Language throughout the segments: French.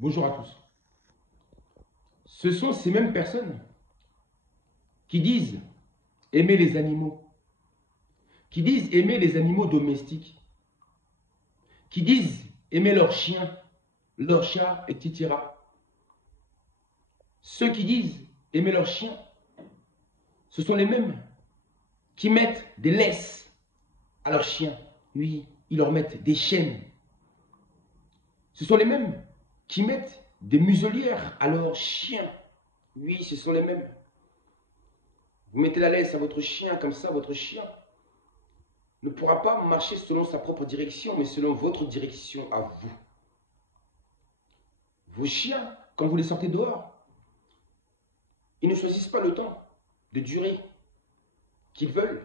Bonjour à tous. Ce sont ces mêmes personnes qui disent aimer les animaux, qui disent aimer les animaux domestiques, qui disent aimer leurs chiens, leurs chats, etc. Ceux qui disent aimer leurs chiens, ce sont les mêmes qui mettent des laisses à leurs chiens. Oui, ils leur mettent des chaînes. Ce sont les mêmes qui mettent des muselières à leurs chiens. Oui, ce sont les mêmes. Vous mettez la laisse à votre chien, comme ça, votre chien ne pourra pas marcher selon sa propre direction, mais selon votre direction à vous. Vos chiens, quand vous les sortez dehors, ils ne choisissent pas le temps de durée qu'ils veulent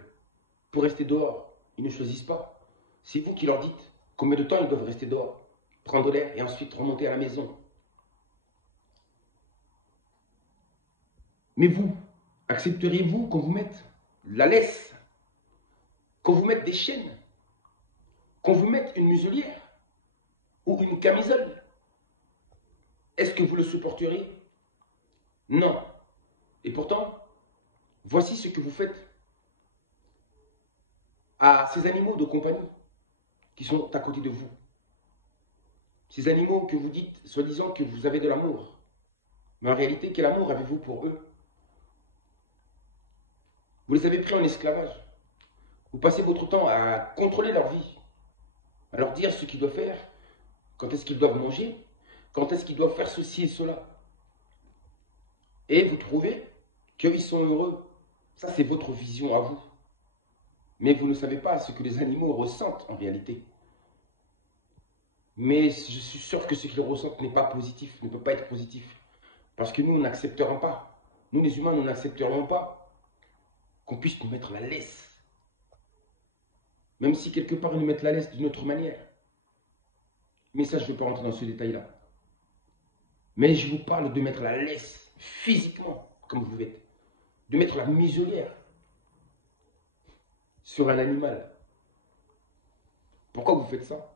pour rester dehors. Ils ne choisissent pas. C'est vous qui leur dites combien de temps ils doivent rester dehors, prendre l'air et ensuite remonter à la maison. Mais vous, accepteriez-vous qu'on vous mette la laisse, qu'on vous mette des chaînes, qu'on vous mette une muselière ou une camisole? Est-ce que vous le supporteriez? Non. Et pourtant, voici ce que vous faites à ces animaux de compagnie qui sont à côté de vous. Ces animaux que vous dites, soi-disant, que vous avez de l'amour. Mais en réalité, quel amour avez-vous pour eux? Vous les avez pris en esclavage. Vous passez votre temps à contrôler leur vie, à leur dire ce qu'ils doivent faire, quand est-ce qu'ils doivent manger, quand est-ce qu'ils doivent faire ceci et cela. Et vous trouvez qu'ils sont heureux. Ça, c'est votre vision à vous. Mais vous ne savez pas ce que les animaux ressentent en réalité. Mais je suis sûr que ce qu'ils ressentent n'est pas positif, ne peut pas être positif. Parce que nous, n'accepterons pas. Nous, les humains, nous n'accepterons pas qu'on puisse nous mettre la laisse. Même si quelque part, ils nous mettent la laisse d'une autre manière. Mais ça, je ne vais pas rentrer dans ce détail-là. Mais je vous parle de mettre la laisse physiquement, comme vous êtes. De mettre la muselière sur un animal. Pourquoi vous faites ça?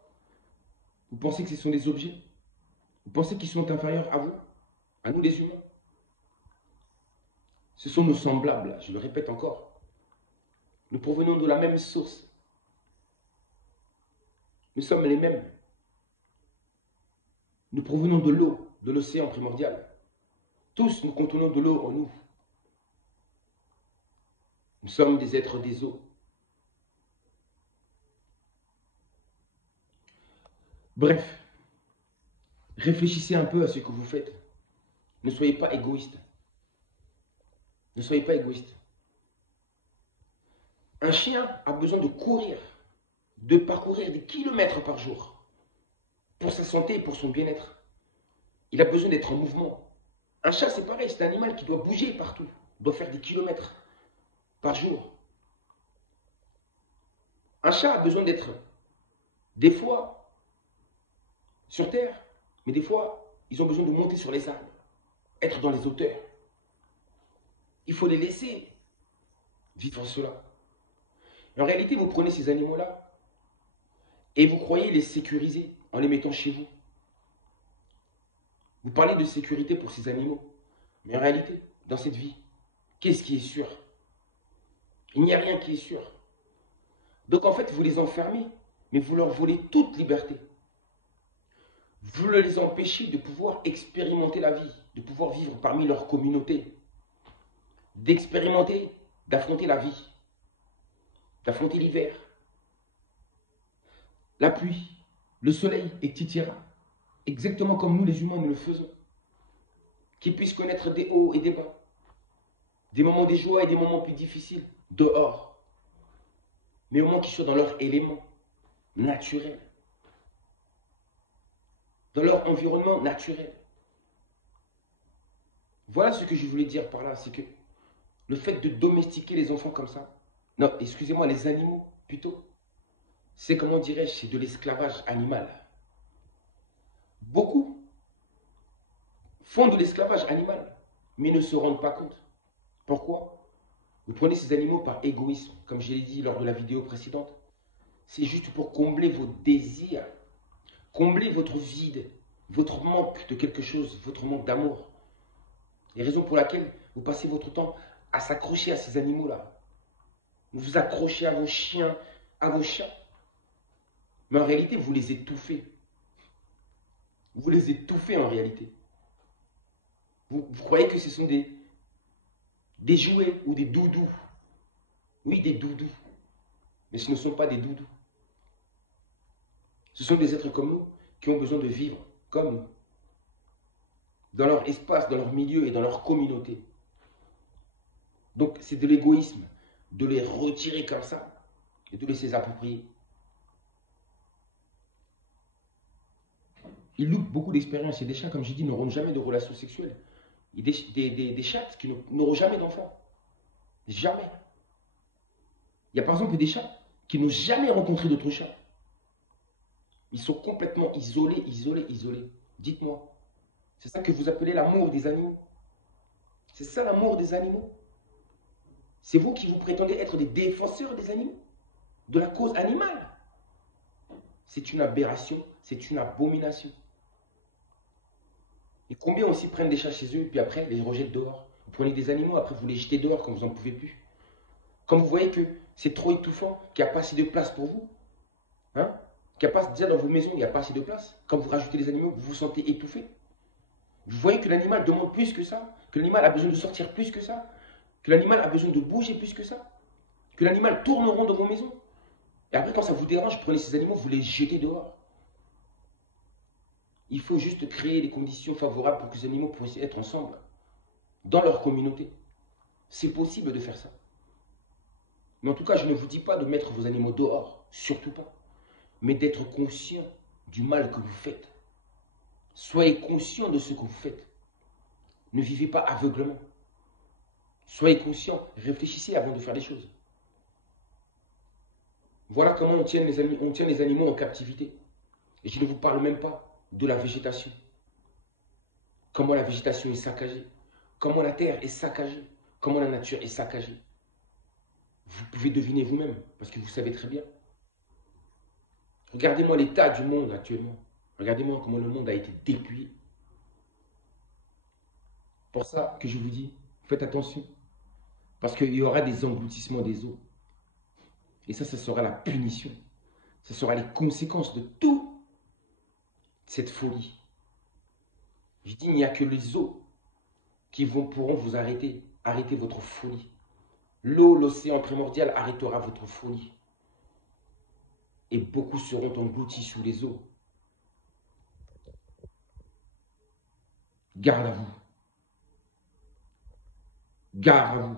Vous pensez que ce sont des objets? Vous pensez qu'ils sont inférieurs à vous? À nous les humains? Ce sont nos semblables, je le répète encore. Nous provenons de la même source. Nous sommes les mêmes. Nous provenons de l'eau, de l'océan primordial. Tous nous contenons de l'eau en nous. Nous sommes des êtres des eaux. Bref, réfléchissez un peu à ce que vous faites. Ne soyez pas égoïste. Ne soyez pas égoïste. Un chien a besoin de courir, de parcourir des kilomètres par jour pour sa santé et pour son bien-être. Il a besoin d'être en mouvement. Un chat, c'est pareil, c'est un animal qui doit bouger partout, doit faire des kilomètres par jour. Un chat a besoin d'être, des fois, sur terre, mais des fois, ils ont besoin de monter sur les arbres, être dans les hauteurs. Il faut les laisser vivre cela. En réalité, vous prenez ces animaux-là et vous croyez les sécuriser en les mettant chez vous. Vous parlez de sécurité pour ces animaux. Mais en réalité, dans cette vie, qu'est-ce qui est sûr? Il n'y a rien qui est sûr. Donc en fait, vous les enfermez, mais vous leur volez toute liberté. Vous les empêchez de pouvoir expérimenter la vie, de pouvoir vivre parmi leur communauté, d'expérimenter, d'affronter la vie, d'affronter l'hiver, la pluie, le soleil, etc. Exactement comme nous les humains nous le faisons. Qu'ils puissent connaître des hauts et des bas, des moments de joie et des moments plus difficiles, dehors. Mais au moins qu'ils soient dans leur élément naturel, dans leur environnement naturel. Voilà ce que je voulais dire par là, c'est que le fait de domestiquer les enfants comme ça, non, excusez-moi, les animaux plutôt, c'est, comment dirais-je, c'est de l'esclavage animal. Beaucoup font de l'esclavage animal, mais ne se rendent pas compte. Pourquoi? Vous prenez ces animaux par égoïsme, comme je l'ai dit lors de la vidéo précédente. C'est juste pour combler vos désirs, combler votre vide, votre manque de quelque chose, votre manque d'amour. Les raisons pour lesquelles vous passez votre temps à s'accrocher à ces animaux-là. Vous vous accrochez à vos chiens, à vos chats. Mais en réalité, vous les étouffez. Vous les étouffez en réalité. Vous croyez que ce sont des jouets ou des doudous. Oui, des doudous. Mais ce ne sont pas des doudous. Ce sont des êtres comme nous qui ont besoin de vivre comme nous. Dans leur espace, dans leur milieu et dans leur communauté. Donc c'est de l'égoïsme de les retirer comme ça et de laisser s'approprier. Ils loupent beaucoup d'expérience et des chats, comme j'ai dit, n'auront jamais de relations sexuelles. Et des chats qui n'auront jamais d'enfants. Jamais. Il y a par exemple des chats qui n'ont jamais rencontré d'autres chats. Ils sont complètement isolés, isolés, isolés. Dites-moi, c'est ça que vous appelez l'amour des animaux? C'est ça l'amour des animaux? C'est vous qui vous prétendez être des défenseurs des animaux? De la cause animale? C'est une aberration, c'est une abomination. Et combien aussi prennent des chats chez eux, puis après les rejettent dehors? Vous prenez des animaux, après vous les jetez dehors quand vous n'en pouvez plus. Quand vous voyez que c'est trop étouffant, qu'il n'y a pas assez de place pour vous, hein? Qu'il n'y a pas, déjà dans vos maisons, il n'y a pas assez de place. Quand vous rajoutez les animaux, vous vous sentez étouffé. Vous voyez que l'animal demande plus que ça, que l'animal a besoin de sortir plus que ça, que l'animal a besoin de bouger plus que ça, que l'animal tourne rond dans vos maisons. Et après, quand ça vous dérange, prenez ces animaux, vous les jetez dehors. Il faut juste créer les conditions favorables pour que ces animaux puissent être ensemble, dans leur communauté. C'est possible de faire ça. Mais en tout cas, je ne vous dis pas de mettre vos animaux dehors, surtout pas. Mais d'être conscient du mal que vous faites. Soyez conscient de ce que vous faites. Ne vivez pas aveuglement. Soyez conscient, réfléchissez avant de faire des choses. Voilà comment on tient les animaux en captivité. Et je ne vous parle même pas de la végétation. Comment la végétation est saccagée. Comment la terre est saccagée. Comment la nature est saccagée. Vous pouvez deviner vous-même, parce que vous savez très bien. Regardez-moi l'état du monde actuellement. Regardez-moi comment le monde a été dépouillé. Pour ça que je vous dis, faites attention. Parce qu'il y aura des engloutissements des eaux. Et ça sera la punition. Ça sera les conséquences de toute cette folie. Je dis, il n'y a que les eaux qui pourront vous arrêter votre folie. L'eau, l'océan primordial arrêtera votre folie. Et beaucoup seront engloutis sous les eaux. Garde à vous. Garde à vous.